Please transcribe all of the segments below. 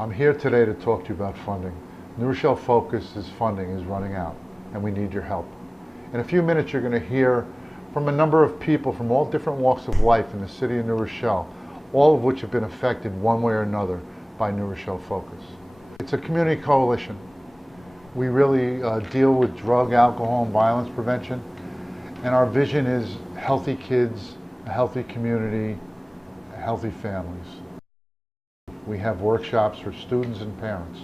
I'm here today to talk to you about funding. New Rochelle Focus's funding is running out, and we need your help. In a few minutes, you're going to hear from a number of people from all different walks of life in the city of New Rochelle, all of which have been affected one way or another by New Rochelle Focus. It's a community coalition. We really deal with drug, alcohol, and violence prevention, and our vision is healthy kids, a healthy community, healthy families. We have workshops for students and parents.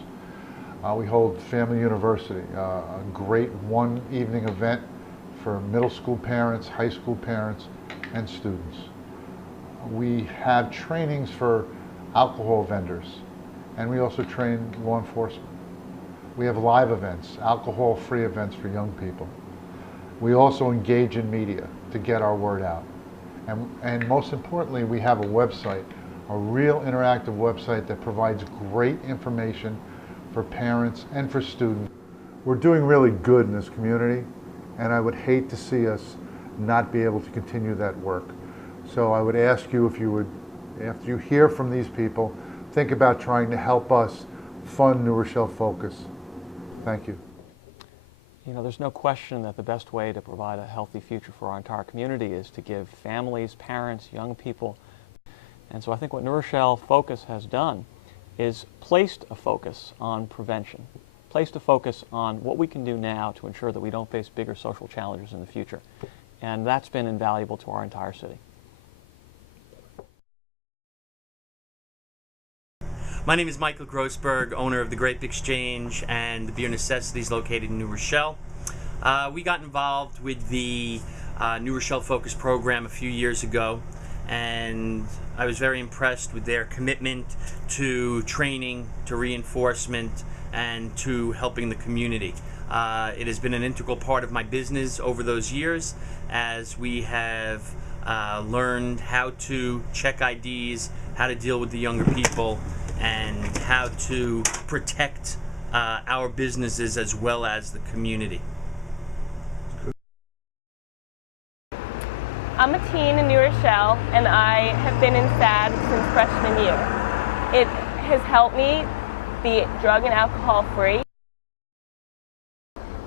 We hold Family University, a great one-evening event for middle school parents, high school parents, and students. We have trainings for alcohol vendors, and we also train law enforcement. We have live events, alcohol-free events for young people. We also engage in media to get our word out. And most importantly, we have a website, a real interactive website that provides great information for parents and for students. We're doing really good in this community, and I would hate to see us not be able to continue that work. So I would ask you if you would, after you hear from these people, think about trying to help us fund New Rochelle Focus. Thank you. You know, there's no question that the best way to provide a healthy future for our entire community is to give families, parents, young people. And so I think what New Rochelle Focus has done is placed a focus on prevention, placed a focus on what we can do now to ensure that we don't face bigger social challenges in the future. And that's been invaluable to our entire city. My name is Michael Grossberg, owner of the Grape Exchange and the Beer Necessities located in New Rochelle. We got involved with the New Rochelle Focus program a few years ago, and I was very impressed with their commitment to training, to reinforcement, and to helping the community. It has been an integral part of my business over those years as we have learned how to check IDs, how to deal with the younger people, and how to protect our businesses as well as the community. I'm a teen in New Rochelle, and I have been in SAD since freshman year. It has helped me be drug and alcohol free.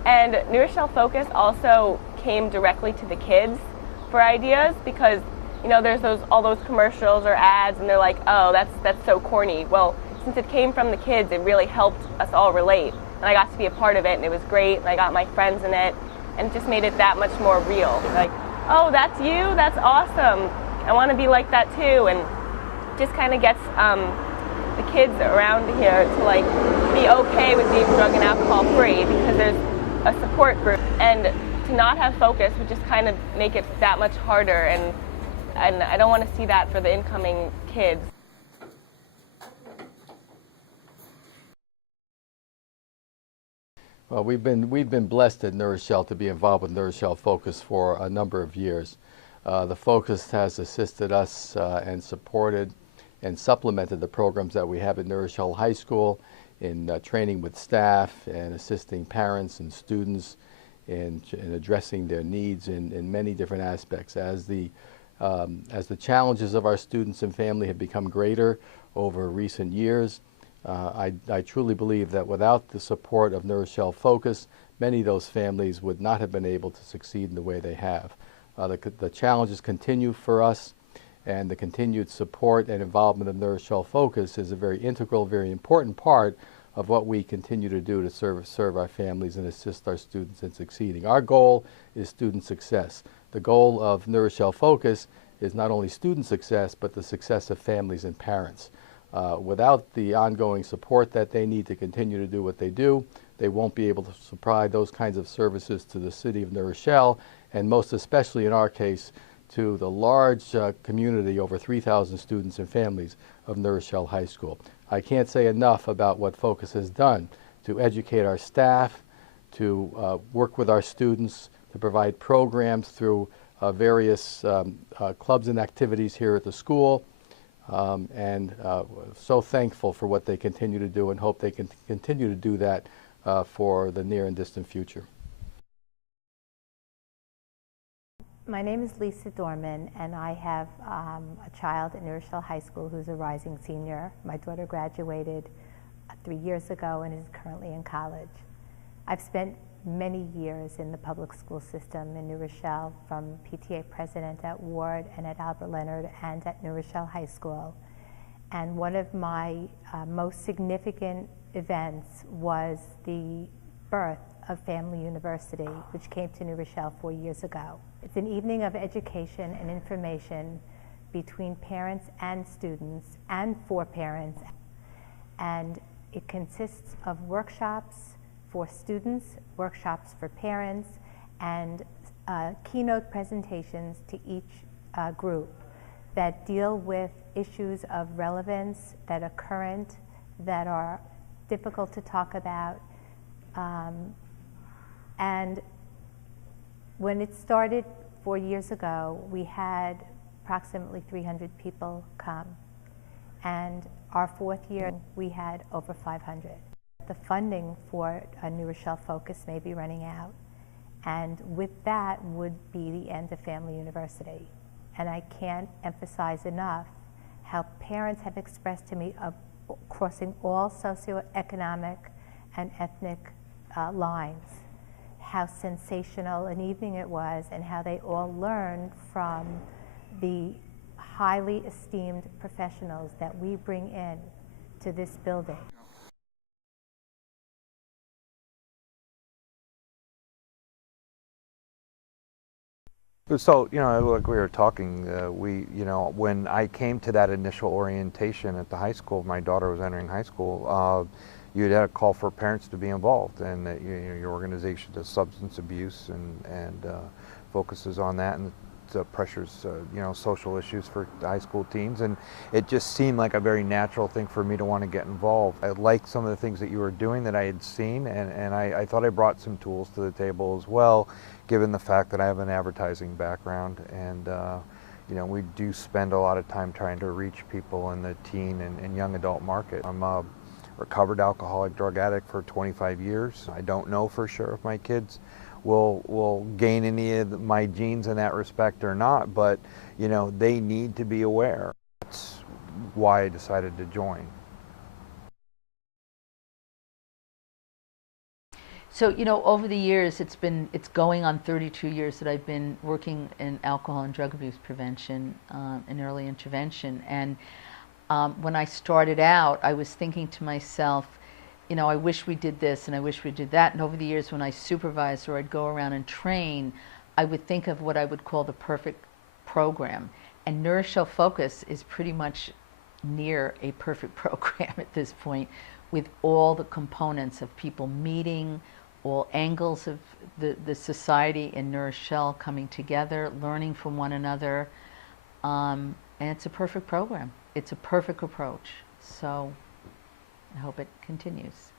And New Rochelle Focus also came directly to the kids for ideas because, you know, there's all those commercials or ads, and they're like, oh, that's so corny. Well, since it came from the kids, it really helped us all relate. And I got to be a part of it, and it was great, and I got my friends in it, and it just made it that much more real. Like, oh, that's you? That's awesome. I want to be like that too. And just kind of gets the kids around here to like be okay with being drug and alcohol free because there's a support group. And to not have focus would just kind of make it that much harder. And I don't want to see that for the incoming kids. Well, we've been blessed at New Rochelle to be involved with New Rochelle Focus for a number of years. The Focus has assisted us and supported and supplemented the programs that we have at New Rochelle High School in training with staff and assisting parents and students in addressing their needs in many different aspects. As the challenges of our students and family have become greater over recent years, I truly believe that without the support of New Rochelle Focus, many of those families would not have been able to succeed in the way they have. The challenges continue for us, and the continued support and involvement of New Rochelle Focus is a very integral, very important part of what we continue to do to serve our families and assist our students in succeeding. Our goal is student success. The goal of New Rochelle Focus is not only student success, but the success of families and parents. Without the ongoing support that they need to continue to do what they do, they won't be able to supply those kinds of services to the city of New Rochelle, and most especially in our case, to the large community, over 3,000 students and families of New Rochelle High School. I can't say enough about what Focus has done to educate our staff, to work with our students, to provide programs through various clubs and activities here at the school. And so thankful for what they continue to do and hope they can continue to do that for the near and distant future. My name is Lisa Dorman, and I have a child at New Rochelle High School who's a rising senior. My daughter graduated 3 years ago and is currently in college. I've spent many years in the public school system in New Rochelle, from PTA president at Ward and at Albert Leonard and at New Rochelle High School. And one of my most significant events was the birth of Family University, which came to New Rochelle 4 years ago. It's an evening of education and information between parents and students and for parents. And it consists of workshops for students, workshops for parents, and keynote presentations to each group that deal with issues of relevance that are current, that are difficult to talk about. And when it started 4 years ago, we had approximately 300 people come. And our 4th year, we had over 500. The funding for a New Rochelle Focus may be running out. And with that would be the end of Family University. And I can't emphasize enough how parents have expressed to me, crossing all socioeconomic and ethnic lines, how sensational an evening it was, and how they all learned from the highly esteemed professionals that we bring in to this building. So, like we were talking, when I came to that initial orientation at the high school, my daughter was entering high school, you had a call for parents to be involved, and that your organization does substance abuse and focuses on that and pressures, social issues for high school teens, and it just seemed like a very natural thing for me to want to get involved. I liked some of the things that you were doing that I had seen, and I thought I brought some tools to the table as well, given the fact that I have an advertising background, and we do spend a lot of time trying to reach people in the teen and young adult market. I'm a recovered alcoholic drug addict for 25 years. I don't know for sure if my kids will gain any of my genes in that respect or not, but they need to be aware. That's why I decided to join. So, over the years, it's going on 32 years that I've been working in alcohol and drug abuse prevention and early intervention. And when I started out, I was thinking to myself, I wish we did this and I wish we did that. And over the years, when I supervised or I'd go around and train, I would think of what I would call the perfect program. And New Rochelle Focus is pretty much near a perfect program at this point, with all the components of people meeting, all angles of the society in New Rochelle coming together, learning from one another. And it's a perfect program. It's a perfect approach. So I hope it continues.